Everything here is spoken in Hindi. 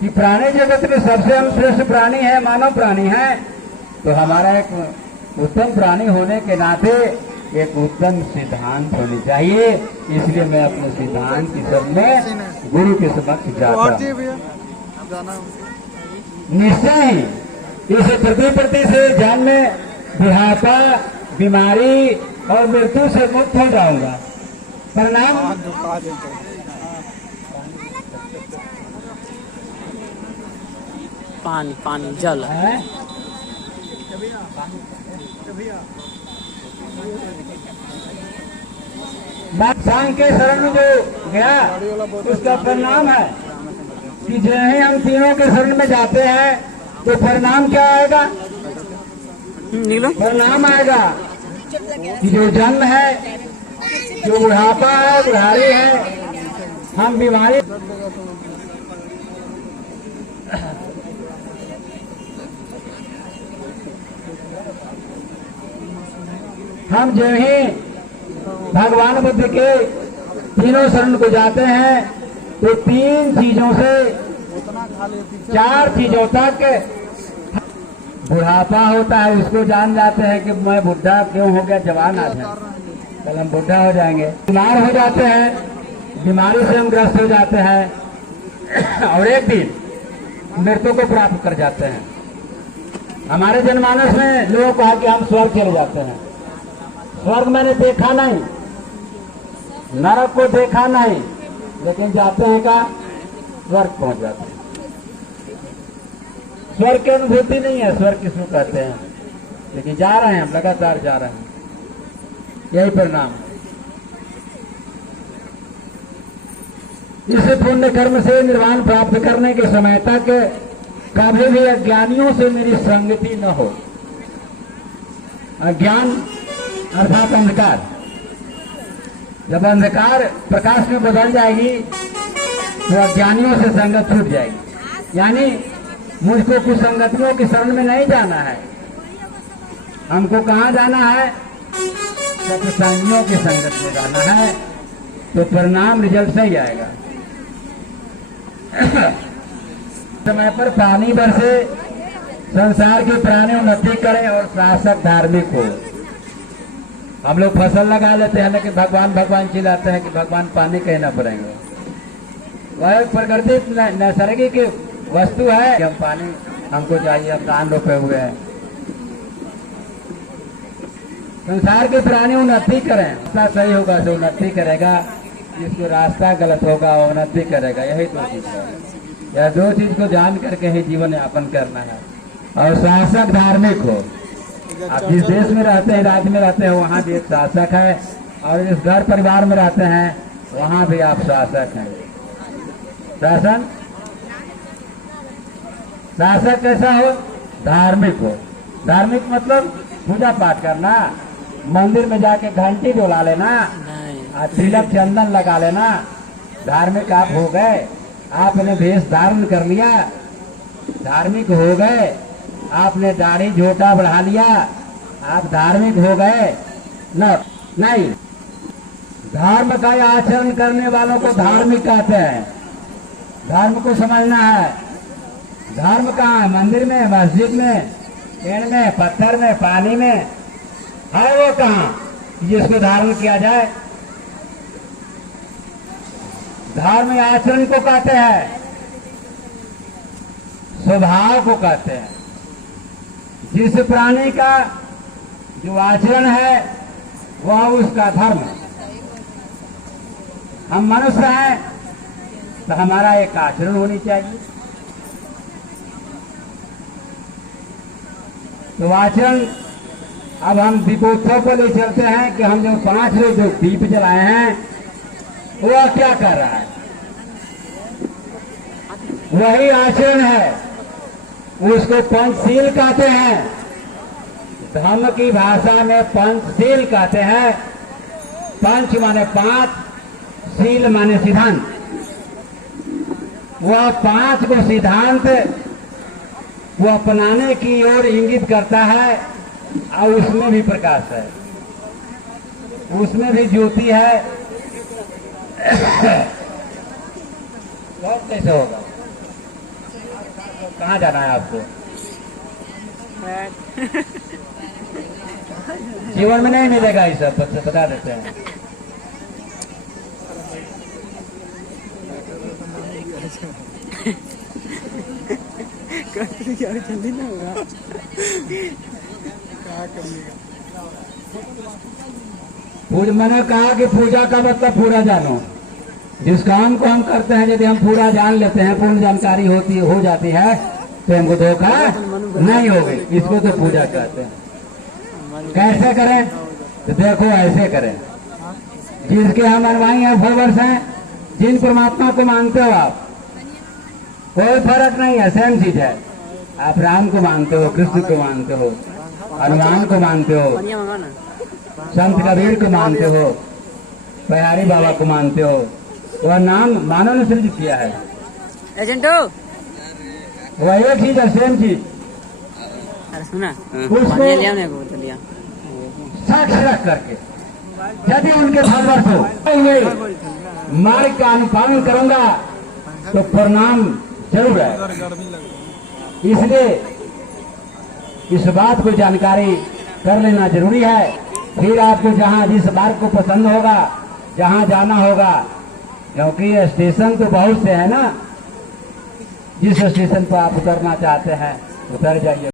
कि प्राणी जगत में सबसे हम श्रेष्ठ प्राणी है, मानव प्राणी है, तो हमारा एक उत्तम प्राणी होने के नाते एक उत्तम सिद्धांत होनी चाहिए। इसलिए मैं अपने सिद्धांत की शरण में गुरु के समक्ष जाता हूँ। निश्चय ही इस पृथ्वी प्रति से जन्म, बुढ़ापा, बीमारी और मृत्यु से मुक्त हो जाऊंगा। प्रणाम। पानी पानी जल है। सांग के शरण में जो गया उसका परिणाम है कि जो ही हम तीनों के शरण में जाते हैं तो परिणाम क्या आएगा? परिणाम आएगा कि जो जन्म है, जो बुढ़ापा है, बुढ़ारी है, हम बीमारी, हम जो ही भगवान बुद्ध के तीनों शरण को जाते हैं तो 3 चीजों से 4 चीजों तक बुढ़ापा होता है, उसको जान जाते हैं कि मैं बुढ़ा क्यों हो गया, जवान आ जाए, कल हम बुढ़ा हो जाएंगे। बीमार हो जाते हैं, बीमारी से हम ग्रस्त हो जाते हैं और एक दिन मृत्यु को प्राप्त कर जाते हैं। हमारे जनमानस में लोगों को कहा कि हम स्वर्ग चले जाते हैं। स्वर्ग मैंने देखा नहीं, नरक को देखा नहीं, लेकिन जाते हैं का स्वर्ग पहुंच जाते हैं। स्वर्ग की अनुभूति नहीं है, स्वर्ग किसको कहते हैं, लेकिन जा रहे हैं, हम लगातार जा रहे हैं। यही परिणाम है। इस पुण्य कर्म से निर्वाण प्राप्त करने के समय तक कभी भी अज्ञानियों से मेरी संगति न हो। अज्ञान अर्थात अंधकार, जब अंधकार प्रकाश में बदल जाएगी तो अज्ञानियों से संगत छूट जाएगी। यानी मुझको कुछ संगतियों की शरण में नहीं जाना है, हमको कहाँ जाना है? सत्संगियों की संगत में जाना है, तो परिणाम रिजल्ट सही आएगा। समय पर पानी बरसे, संसार के प्राणी उन्नति करें और शासक धार्मिक हो। हम लोग फसल लगा लेते हैं लेकिन भगवान भगवान चिल्लाते हैं कि भगवान पानी कहना पड़ेंगे। वह प्रकृति नैसर्गिक वस्तु है, हम पानी हमको चाहिए, हम धान रोपे हुए हैं। संसार के प्राणी उन्नति करें, रास्ता सही होगा तो उन्नति करेगा, जिसको रास्ता गलत होगा वो उन्नति करेगा। यही 2 चीज है, यह 2 चीज को जान करके ही जीवन यापन करना है। और शासक धार्मिक हो। आप जिस देश में रहते हैं, राज्य में रहते हैं, वहाँ भी एक शासक है, और जिस घर परिवार में रहते हैं वहाँ भी आप शासक हैं। शासन शासक कैसा हो? धार्मिक हो। धार्मिक मतलब पूजा पाठ करना, मंदिर में जाके घंटी डोला लेना, तिलक चंदन लगा लेना, धार्मिक आप हो गए। आपने भेष धारण कर लिया, धार्मिक हो गए। आपने दाढ़ी झोटा बढ़ा लिया, आप धार्मिक हो गए न? नहीं, धर्म का आचरण करने वालों को धार्मिक कहते हैं। धर्म को समझना है। धर्म कहाँ है? मंदिर में, मस्जिद में, पेड़ में, पत्थर में, पानी में है वो कहाँ जिसको धारण किया जाए? धर्म आचरण को कहते हैं, स्वभाव को कहते हैं। जिस प्राणी का जो आचरण है वह उसका धर्म है। हम मनुष्य हैं तो हमारा एक आचरण होनी चाहिए। तो आचरण, अब हम दीपोत्सव को ले चलते हैं कि हम जो 5 लोग जो दीप जलाए हैं वह क्या कर रहा है? वही आचरण है, उसको पंचशील कहते हैं। धर्म की भाषा में पंचशील कहते हैं। पंच माने 5, शील माने सिद्धांत। वह 5 को सिद्धांत वो अपनाने की ओर इंगित करता है, और उसमें भी प्रकाश है, उसमें भी ज्योति है। कैसे होगा? कहाँ जाना है आपको? जीवन में नहीं मिलेगा ये सब, बता देते हैं। जल्दी ना होगा, क्या करिएगा। मैंने कहा कि पूजा का मतलब पूरा जानो। जिस काम को हम करते हैं यदि हम पूरा जान लेते हैं, पूर्ण जानकारी हो जाती है, तो हमको धोखा नहीं होगी। इसको तो पूजा कहते हैं। कैसे करें? तो देखो ऐसे करें। जिसके हम अनुयायी हैं, फॉलोअर्स हैं, जिन परमात्मा को मानते हो आप, कोई फर्क नहीं है, सेम चीज है। आप राम को मानते हो, कृष्ण को मानते हो, हनुमान को मानते हो, संत कबीर को मानते हो, बिहारी बाबा को मानते हो, वह नाम मानव ने सृजित किया है। एजेंटो वह एक चीज है, सेम चीज। अरे सुना, उसको साक्ष रख करके यदि उनके फॉलोअर्स हो, मार्ग का अनुपालन करूंगा तो परिणाम जरूर है। इसलिए इस बात को जानकारी कर लेना जरूरी है। फिर आपको जहां जिस मार्ग को पसंद होगा, जहां जाना होगा, क्योंकि ये स्टेशन तो बहुत से है ना, जिस स्टेशन पर आप उतरना चाहते हैं उतर जाइए।